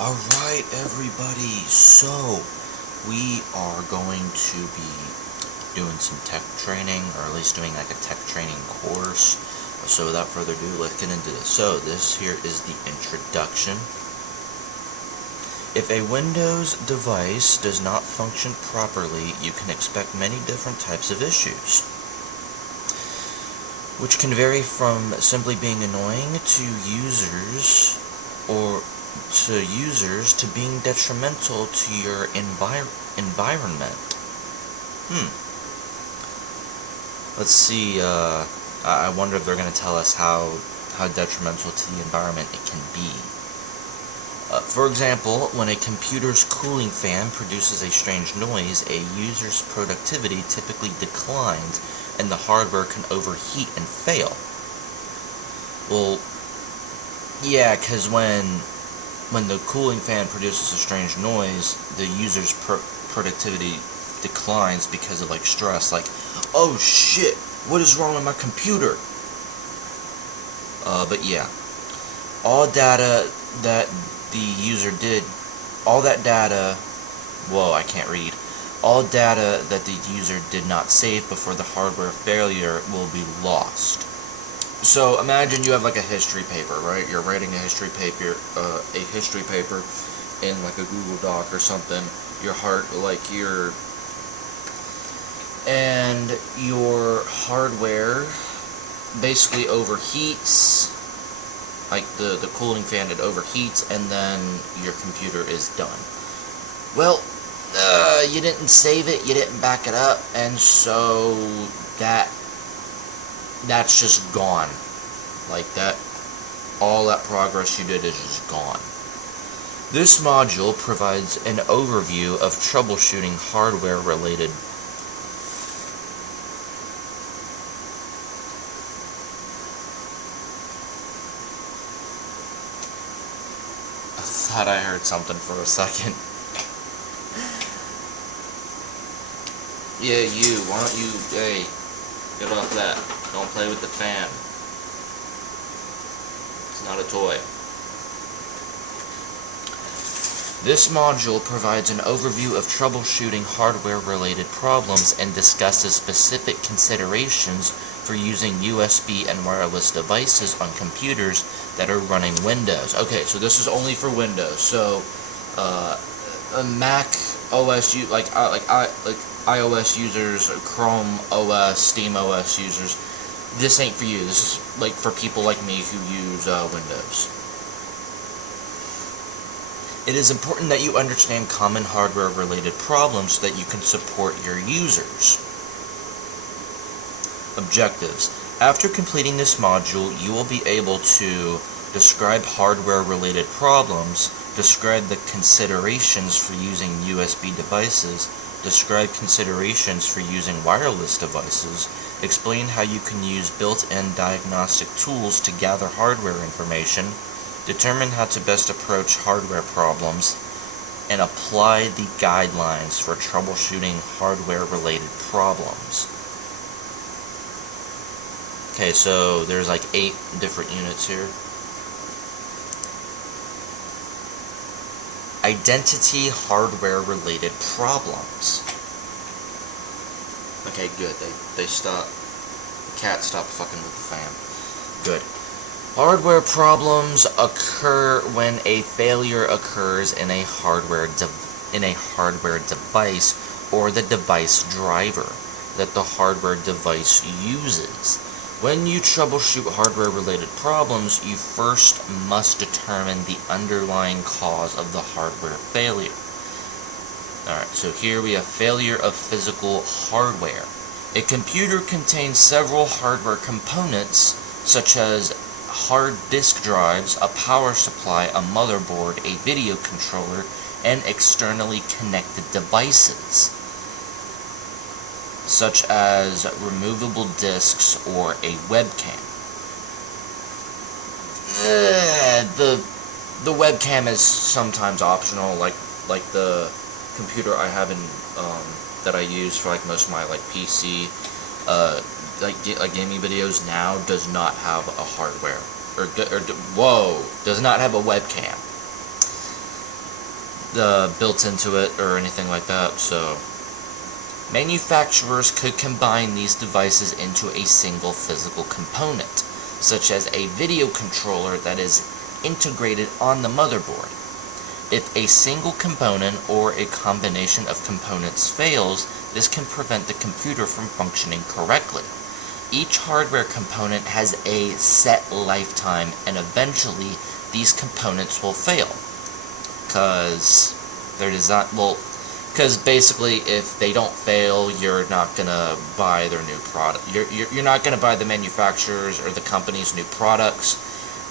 Alright, everybody, so we are going to be doing some tech training, or at least doing like a tech training course. So without further ado, let's get into this. So this here is the introduction. If a Windows device does not function properly, you can expect many different types of issues, which can vary from simply being annoying to users to being detrimental to your environment. Let's see, I wonder if they're going to tell us how detrimental to the environment it can be. For example, when a computer's cooling fan produces a strange noise, a user's productivity typically declines and the hardware can overheat and fail. Well, yeah, because when the cooling fan produces a strange noise, the user's productivity declines because of like stress, like, oh shit, what is wrong with my computer? But yeah, all data that the user did, all data that the user did not save before the hardware failure will be lost. So imagine you have like a history paper, right? You're writing a history paper in like a Google Doc or something. And your hardware basically overheats. Like the cooling fan, it overheats, and then your computer is done. Well, you didn't save it, you didn't back it up, and so that's just gone. Like that, all that progress you did is just gone. This module provides an overview of troubleshooting hardware-related. I thought I heard something for a second. Yeah, why don't you, hey, get off that. Don't play with the fan. It's not a toy. This module provides an overview of troubleshooting hardware-related problems and discusses specific considerations for using USB and wireless devices on computers that are running Windows. Okay, so this is only for Windows. So, a Mac OS, iOS users, Chrome OS, Steam OS users, this ain't for you. This is like for people like me who use Windows. It is important that you understand common hardware-related problems so that you can support your users. Objectives. After completing this module, you will be able to describe hardware-related problems, describe the considerations for using USB devices, describe considerations for using wireless devices, explain how you can use built-in diagnostic tools to gather hardware information, determine how to best approach hardware problems, and apply the guidelines for troubleshooting hardware-related problems. Okay, so there's like 8 different units here. Identity hardware-related problems. Okay, good. They stop. The cat stopped fucking with the fan. Good. Hardware problems occur when a failure occurs in a hardware device or the device driver that the hardware device uses. When you troubleshoot hardware-related problems, you first must determine the underlying cause of the hardware failure. Alright, so here we have failure of physical hardware. A computer contains several hardware components, such as hard disk drives, a power supply, a motherboard, a video controller, and externally connected devices, such as removable disks or a webcam. The webcam is sometimes optional, like the computer I have that I use for like most of my like PC, like gaming videos now does not have a hardware does not have a webcam. built into it or anything like that. So manufacturers could combine these devices into a single physical component, such as a video controller that is integrated on the motherboard. If a single component or a combination of components fails, this can prevent the computer from functioning correctly. Each hardware component has a set lifetime, and eventually these components will fail. Because they're designed, because basically if they don't fail, you're not going to buy their new product. You're not going to buy the manufacturers or the company's new products,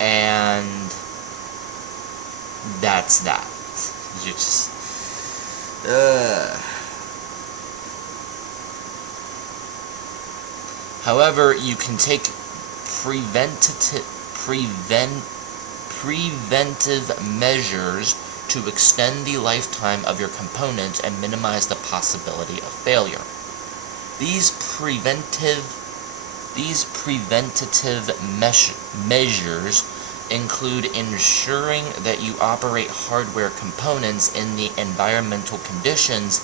and that's that. You just However, you can take preventive measures to extend the lifetime of your components and minimize the possibility of failure. These preventative measures include ensuring that you operate hardware components in the environmental conditions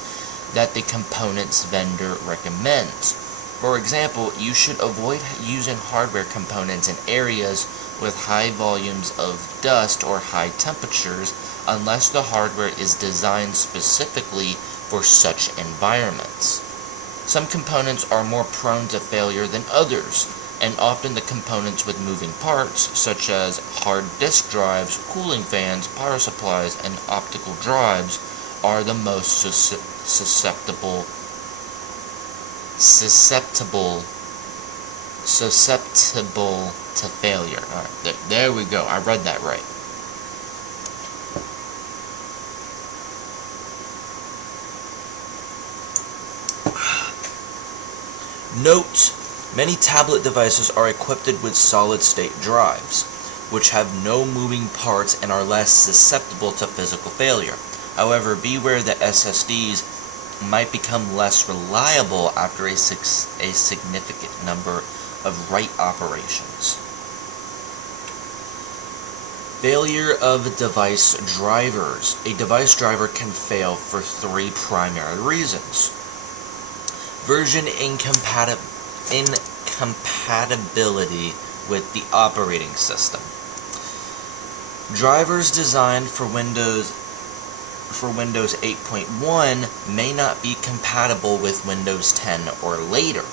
that the components vendor recommends. For example, you should avoid using hardware components in areas with high volumes of dust or high temperatures unless the hardware is designed specifically for such environments. Some components are more prone to failure than others, and often the components with moving parts, such as hard disk drives, cooling fans, power supplies, and optical drives, are the most susceptible to failure. Alright, there we go. I read that right. Note, many tablet devices are equipped with solid-state drives, which have no moving parts and are less susceptible to physical failure. However, beware that SSDs might become less reliable after a significant number of write operations. Failure of device drivers. A device driver can fail for three primary reasons. Version incompatibility with the operating system. Drivers designed for Windows 8.1 may not be compatible with Windows 10 or later,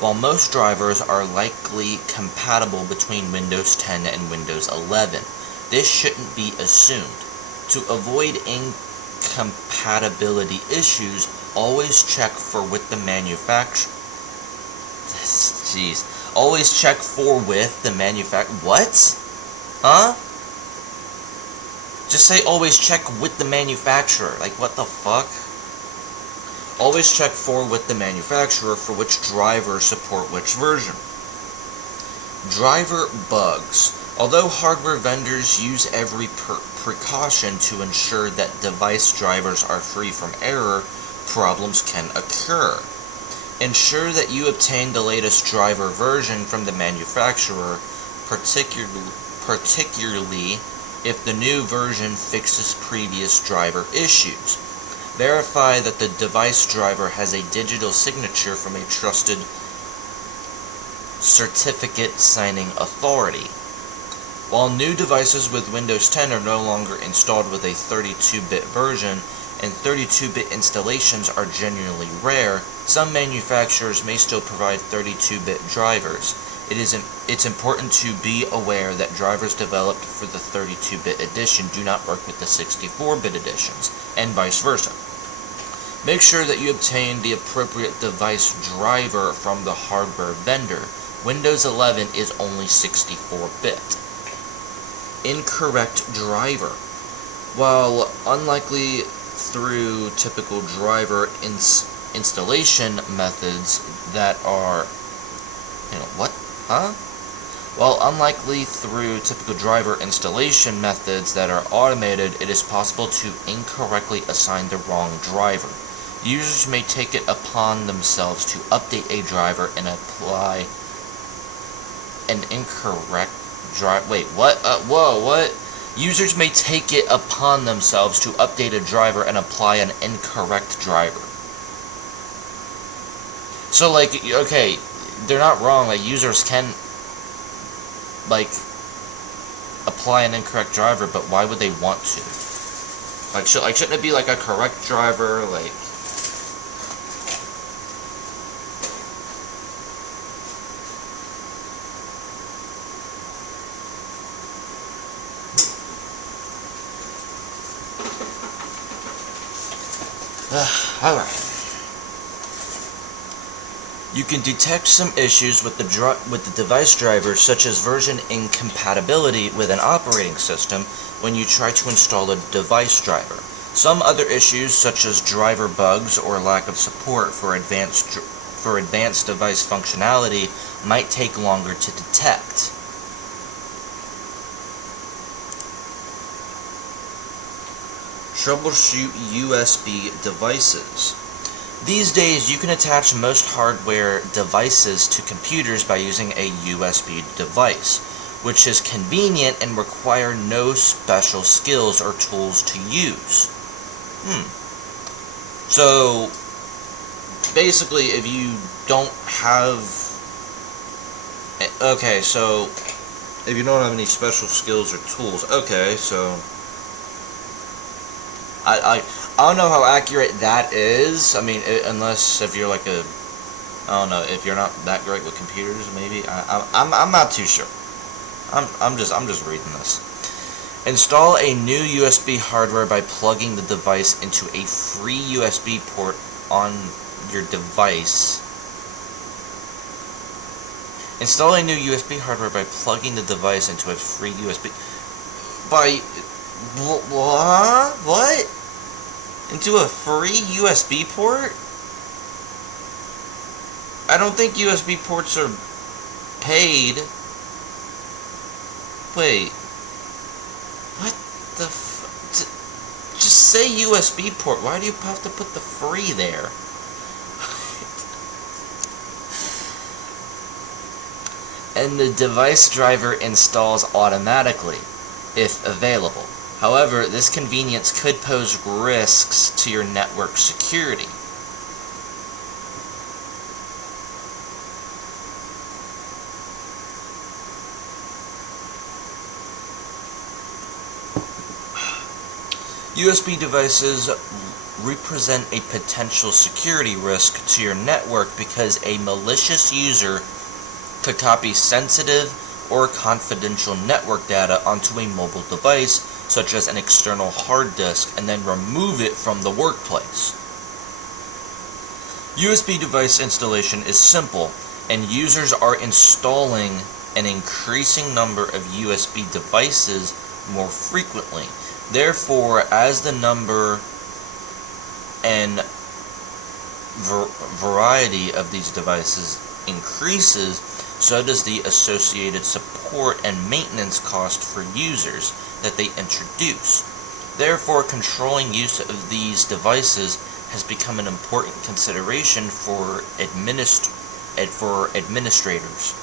while most drivers are likely compatible between Windows 10 and Windows 11. This shouldn't be assumed. To avoid incompatibility issues, always check for with the manufacturer. Always check for with the manufacturer. What? Huh? Just say always check with the manufacturer. Like, what the fuck? Always check for with the manufacturer for which drivers support which version. Driver bugs. Although hardware vendors use every precaution to ensure that device drivers are free from error, problems can occur. Ensure that you obtain the latest driver version from the manufacturer, particularly if the new version fixes previous driver issues. Verify that the device driver has a digital signature from a trusted certificate signing authority. While new devices with Windows 10 are no longer installed with a 32-bit version, and 32-bit installations are genuinely rare, some manufacturers may still provide 32-bit drivers. It's important to be aware that drivers developed for the 32-bit edition do not work with the 64-bit editions, and vice versa. Make sure that you obtain the appropriate device driver from the hardware vendor. Windows 11 is only 64-bit. Incorrect driver. While unlikely through typical driver installation methods that are... what? Huh? While unlikely through typical driver installation methods that are automated, it is possible to incorrectly assign the wrong driver. Users may take it upon themselves to update a driver and apply an incorrect driver. Wait, what? Whoa, what? Users may take it upon themselves to update a driver and apply an incorrect driver. So, like, okay, they're not wrong. Like, users can, like, apply an incorrect driver, but why would they want to? Like, shouldn't it be, like, a correct driver, like... Alright. You can detect some issues with the device driver, such as version incompatibility with an operating system when you try to install a device driver. Some other issues, such as driver bugs or lack of support for advanced device functionality, might take longer to detect. Troubleshoot USB devices. These days, you can attach most hardware devices to computers by using a USB device, which is convenient and require no special skills or tools to use. So, basically, if you don't have... Okay, so, if you don't have any special skills or tools, okay, so... I don't know how accurate that is. I mean, unless if you're like a, I don't know, if you're not that great with computers, maybe. I'm not too sure. I'm just reading this. Install a new USB hardware by plugging the device into a free USB port on your device. Install a new USB hardware by plugging the device into a free USB. What? Into a free USB port? I don't think USB ports are paid. Wait. What the just say USB port. Why do you have to put the free there? And the device driver installs automatically, if available. However, this convenience could pose risks to your network security. USB devices represent a potential security risk to your network because a malicious user could copy sensitive or confidential network data onto a mobile device, such as an external hard disk, and then remove it from the workplace. USB device installation is simple, and users are installing an increasing number of USB devices more frequently. Therefore, as the number and variety of these devices increases, so does the associated support and maintenance cost for users that they introduce. Therefore, controlling use of these devices has become an important consideration for administrators.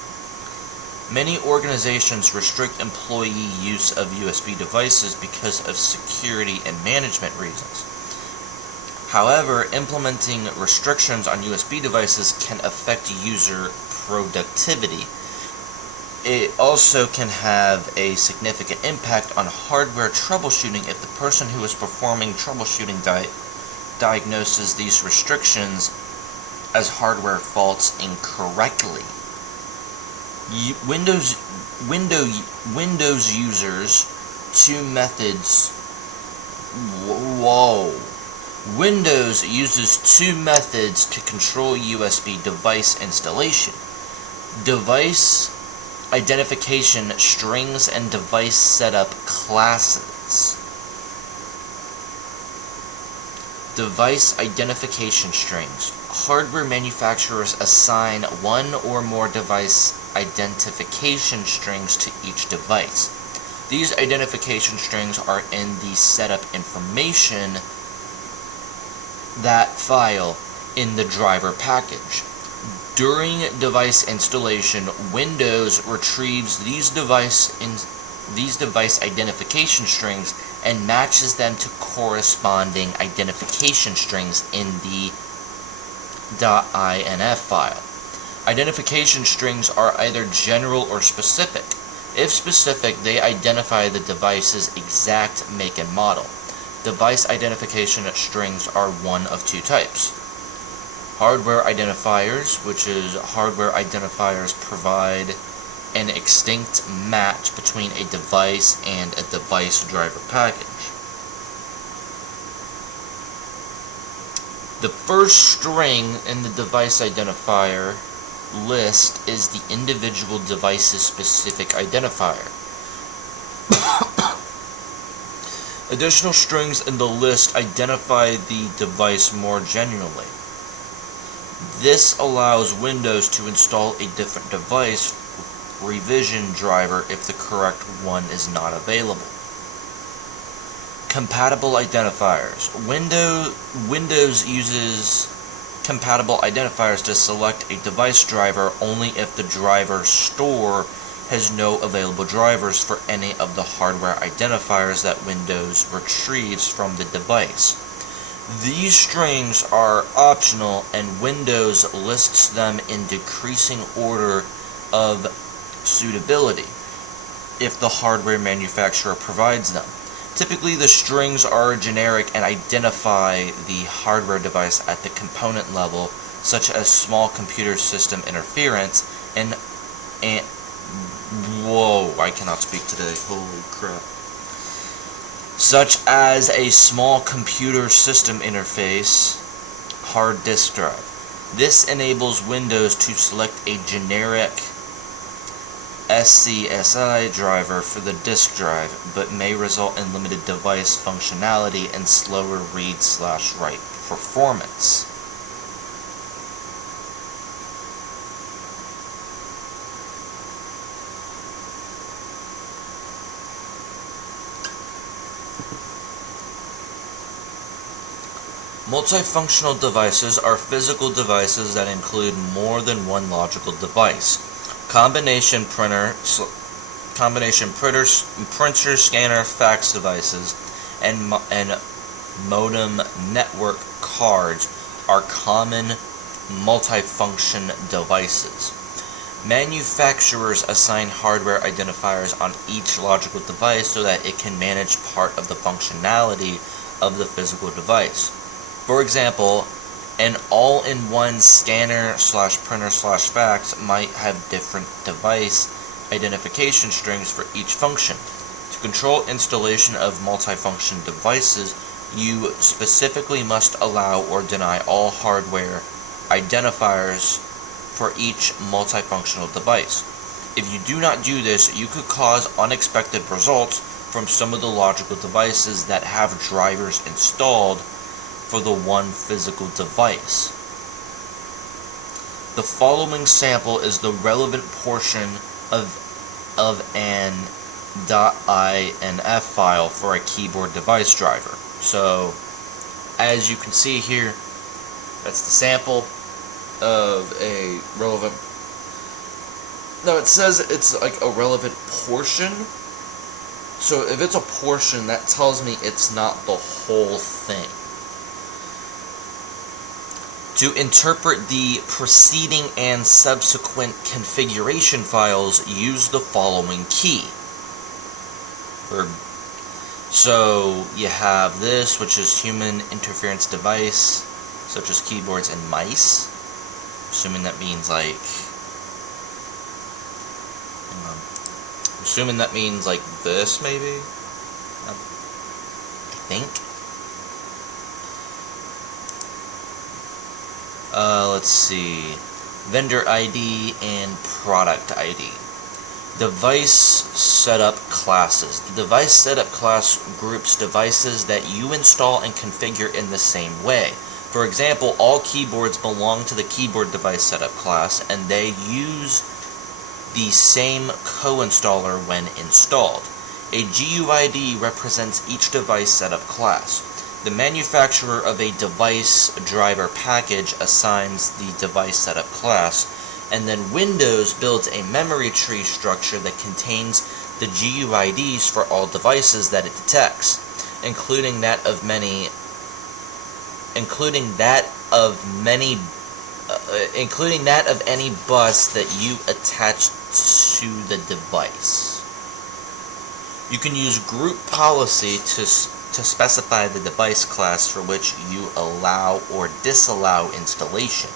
Many organizations restrict employee use of USB devices because of security and management reasons. However, implementing restrictions on USB devices can affect user productivity. It also can have a significant impact on hardware troubleshooting if the person who is performing troubleshooting diagnoses these restrictions as hardware faults incorrectly. Windows users two methods. Windows uses two methods to control USB device installation: device identification strings and device setup classes. Device identification strings. Hardware manufacturers assign one or more device identification strings to each device. These identification strings are in the setup information, that file in the driver package. During device installation, Windows retrieves these device these device identification strings and matches them to corresponding identification strings in the .inf file. Identification strings are either general or specific. If specific, they identify the device's exact make and model. Device identification strings are one of two types. Hardware identifiers, which is hardware identifiers provide an extinct match between a device and a device driver package. The first string in the device identifier list is the individual device's specific identifier. Additional strings in the list identify the device more generally. This allows Windows to install a different device revision driver if the correct one is not available. Compatible identifiers. Windows uses compatible identifiers to select a device driver only if the driver store has no available drivers for any of the hardware identifiers that Windows retrieves from the device. These strings are optional, and Windows lists them in decreasing order of suitability if the hardware manufacturer provides them. Typically, the strings are generic and identify the hardware device at the component level, such as small computer system interference and whoa, I cannot speak today. Holy crap. Such as a small computer system interface, hard disk drive. This enables Windows to select a generic SCSI driver for the disk drive, but may result in limited device functionality and slower read/write performance. Multifunctional devices are physical devices that include more than one logical device. Combination printer, scanner, fax devices, and modem network cards are common multifunction devices. Manufacturers assign hardware identifiers on each logical device so that it can manage part of the functionality of the physical device. For example, an all-in-one scanner/printer/fax might have different device identification strings for each function. To control installation of multifunction devices, you specifically must allow or deny all hardware identifiers for each multifunctional device. If you do not do this, you could cause unexpected results from some of the logical devices that have drivers installed for the one physical device. The following sample is the relevant portion of an .inf file for a keyboard device driver. So, as you can see here, that's the sample of a relevant. Now it says it's like a relevant portion. So if it's a portion, that tells me it's not the whole thing. To interpret the preceding and subsequent configuration files, use the following key. So you have this, which is human interference device, such as keyboards and mice. Assuming that means like, assuming that means like this, maybe. I think. Let's see. Vendor ID and product ID. Device setup classes. The device setup class groups devices that you install and configure in the same way. For example, all keyboards belong to the keyboard device setup class, and they use the same co-installer when installed. A GUID represents each device setup class. The manufacturer of a device driver package assigns the device setup class, and then Windows builds a memory tree structure that contains the GUIDs for all devices that it detects, including that of many any bus that you attach to the device. You can use group policy to specify the device class for which you allow or disallow installation.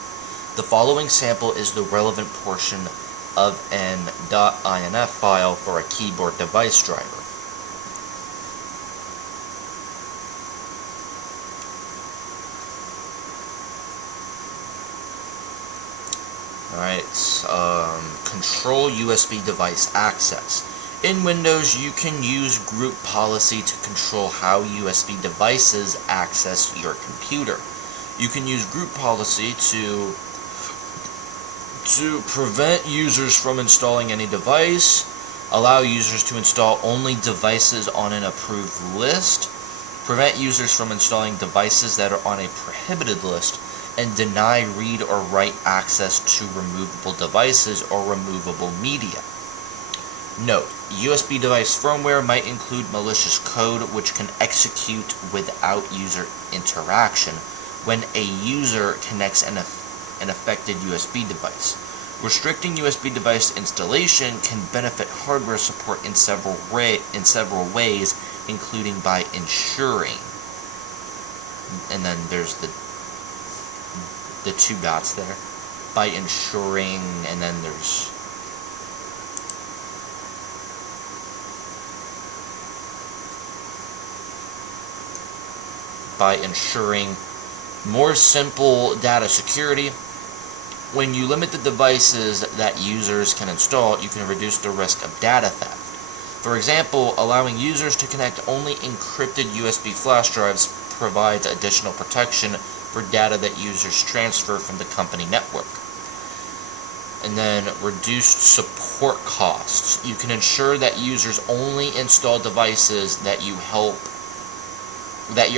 The following sample is the relevant portion of an .inf file for a keyboard device driver. Alright, control USB device access. In Windows, you can use group policy to control how USB devices access your computer. You can use group policy to prevent users from installing any device, allow users to install only devices on an approved list, prevent users from installing devices that are on a prohibited list, and deny read or write access to removable devices or removable media. Note, USB device firmware might include malicious code which can execute without user interaction when a user connects an affected USB device. Restricting USB device installation can benefit hardware support in several ways, including by ensuring, and then there's the two dots there, by ensuring, and then there's by ensuring more simple data security. When you limit the devices that users can install, you can reduce the risk of data theft. For example, allowing users to connect only encrypted USB flash drives provides additional protection for data that users transfer from the company network. And then reduced support costs. You can ensure that users only install devices that your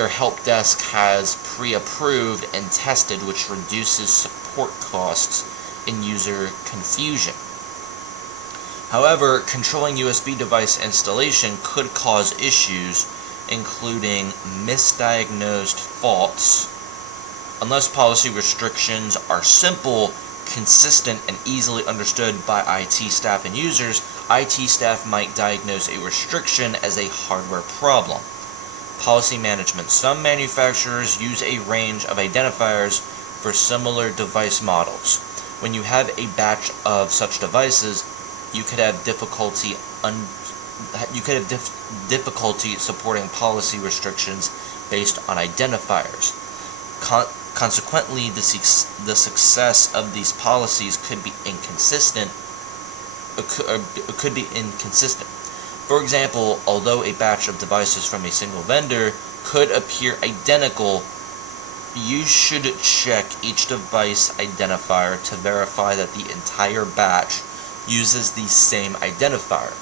help desk has pre-approved and tested, which reduces support costs and user confusion. However, controlling USB device installation could cause issues, including misdiagnosed faults. Unless policy restrictions are simple, consistent, and easily understood by IT staff and users, IT staff might diagnose a restriction as a hardware problem. Policy management. Some manufacturers use a range of identifiers for similar device models. When you have a batch of such devices, you could have difficulty supporting policy restrictions based on identifiers. Consequently, the success of these policies could be inconsistent. For example, although a batch of devices from a single vendor could appear identical, you should check each device identifier to verify that the entire batch uses the same identifier.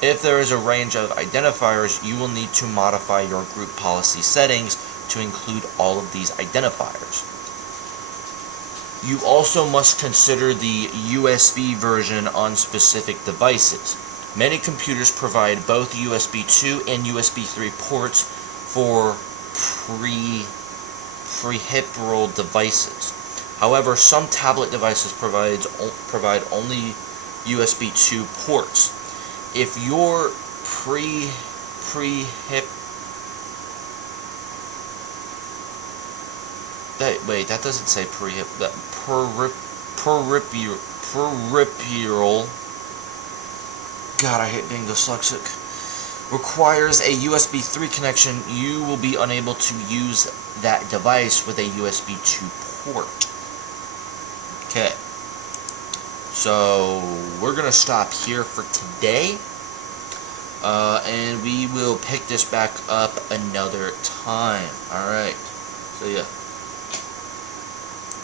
If there is a range of identifiers, you will need to modify your group policy settings to include all of these identifiers. You also must consider the USB version on specific devices. Many computers provide both USB 2 and USB 3 ports for peripheral devices. However, some tablet devices provide only USB 2 ports. If your that doesn't say peripheral. God, I hate being dyslexic. Requires a USB 3 connection, you will be unable to use that device with a USB 2 port. Okay. So, we're going to stop here for today. And we will pick this back up another time. Alright. So, yeah.